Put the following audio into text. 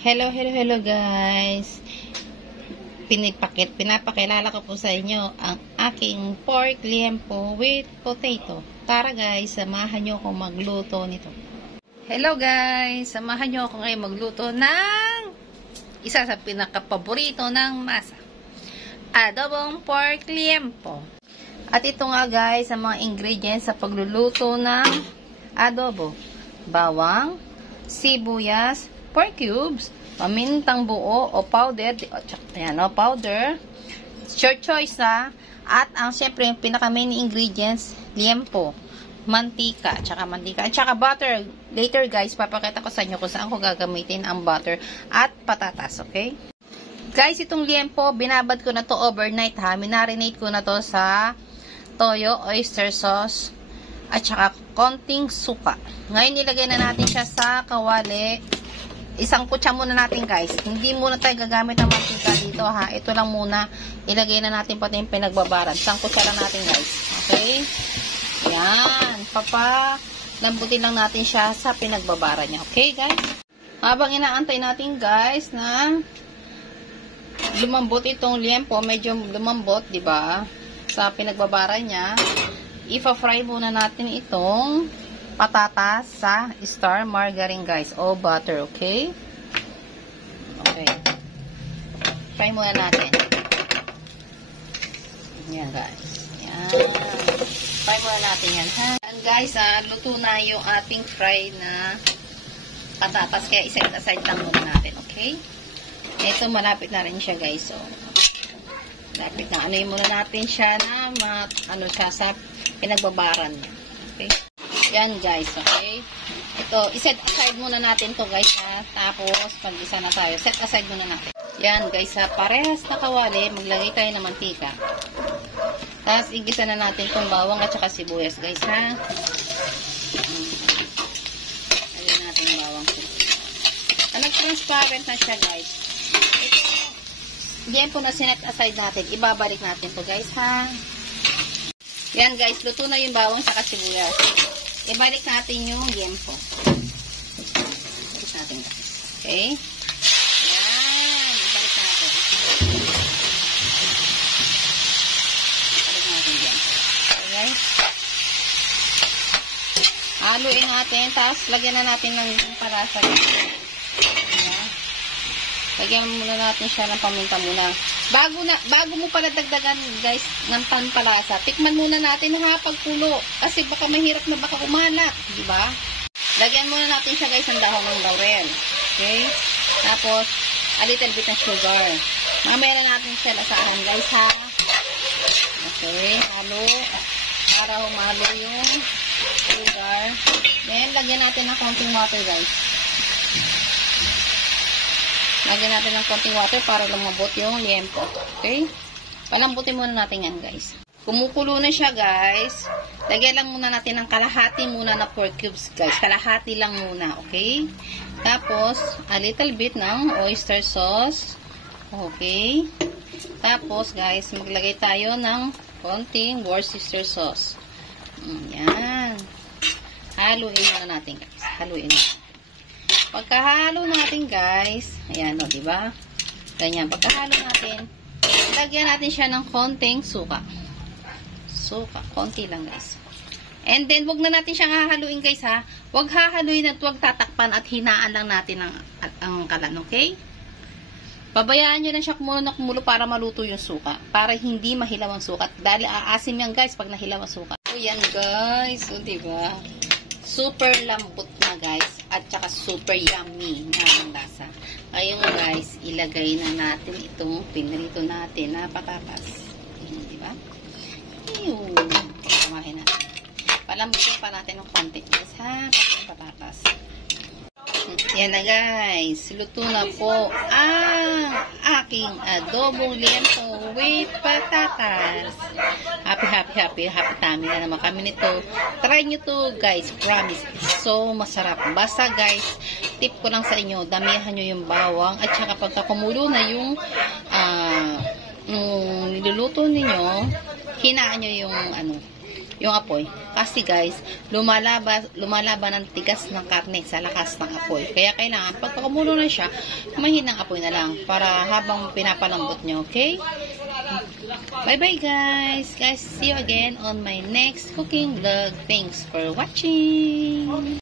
Hello guys. Pinapakilala ko po sa inyo ang aking pork liempo with potato. Tara guys, samahan nyo akong magluto nito. Hello guys, samahan nyo ako ngayon magluto ng isa sa pinakapaborito ng masa. Adobong pork liempo. At ito nga guys, ang mga ingredients sa pagluluto ng adobo. Bawang, sibuyas, pork cubes, pamintang buo o powder, powder, your choice na, at ang syempre yung pinaka main ingredients, liempo, mantika, at saka butter. Later guys, papakita ko sa inyo kung saan ko gagamitin ang butter at patatas, okay? Guys, itong liempo, binabad ko na to overnight ha, minarinate ko na to sa toyo, oyster sauce, at saka konting suka. Ngayon nilagay na natin siya sa kawali. Isang kutsa muna natin guys. Hindi muna tayo gagamit ng mantika dito ha. Ito lang muna. Ilagay na natin pati yung pinagbabaran. Isang kutsa lang natin guys. Okay? Yan. Lambutin lang natin siya sa pinagbabaran niya. Okay guys? Habang inaantay natin guys na lumambot itong liempo. Medyo lumambot, di ba? Sa pinagbabaran niya. Ipa-fry muna natin itong patatas sa star margarine guys o butter, okay? Okay. Fry muna natin. Yan guys. Yan. Fry muna natin yan ha. And guys, luto na yung ating fry na patatas kaya i-set aside lang muna natin, okay? Ito malapit na rin siya guys. So, malapit na. Ano yung muna natin siya na siya sa pinagbabaran niya. Okay? Yan guys, okay? Ito, iset aside muna natin to guys ha. Tapos, pag-isa na tayo. Set aside muna natin. Yan guys ha. Parehas na kawali, maglagay tayo ng mantika. Tapos, igisa na natin itong bawang at saka sibuyas guys ha. Lagyan natin yung bawang. Nag-transparent na siya guys. Ito, yan po na sinet aside natin. Ibabalik natin to guys ha. Yan guys, luto na yung bawang saka sibuyas. Ibalik natin yung liempo. Ibalik natin guys. Okay? Yan. Ibalik natin. Ibalik natin yan. Okay guys? Haluin natin. Tapos lagyan na natin ng parasa. Yan. Lagyan muna natin siya ng paminta muna. Bago mo pala dagdagan guys ng pampalasa, tikman muna natin ha pagkulo. Kasi baka mahirap na baka umalat, di ba? Lagyan muna natin siya guys ng dahon ng laurel. Okay? Tapos, a little bit ng sugar. Mamaya na natin siya lasahan guys ha. Okay, halo. Para humalo yung sugar. Then, lagyan natin ng konting water guys. Lagyan natin ng konting water para lumabot yung liempo. Okay? Palambutin muna natin yan, guys. Kumukulo na siya, guys. Lagyan lang muna natin ng kalahati muna na pork cubes, guys. Kalahati lang muna, okay? Tapos, a little bit ng oyster sauce. Okay? Tapos, guys, maglagay tayo ng konting Worcestershire sauce. Yan. Haluin muna natin, guys. Haluin muna. Pagkahalo natin guys, ayan o, diba? Ganyan, pagkahalo natin, lagyan natin siya ng konting suka. Suka, konti lang guys. And then, wag na natin siyang hahaluin guys ha. Wag hahaluin at wag tatakpan at hinaan lang natin ang kalan, okay? Pabayaan nyo na siya kumulo para maluto yung suka. Para hindi mahilaw ang suka. Dahil aasim yan guys pag nahilaw ang suka. So, yan guys, o diba? Super lambot na guys. At saka super yummy na ang lasa. Ngayon guys, ilagay na natin itong pinrito natin na patatas. Diba? Ayun. Pagkamahin natin. Palambutin pa natin ng konti guys ha. Patatas. Yan na guys. Luto na po ang aking adobong liempo with patatas. Happy tummy na naman kami nito. Try nyo to guys. Promise. So masarap. Basta guys, tip ko lang sa inyo, damihan nyo yung bawang at saka pagka kumulo na yung niluluto ninyo, hinaan nyo yung yung apoy. Kasi guys, lumalaban ang tigas ng karne sa lakas ng apoy. Kaya kailangan, pag kumulo na siya, mahinang apoy na lang para habang pinapalambot nyo, okay? Bye-bye guys! Guys, see you again on my next cooking vlog. Thanks for watching!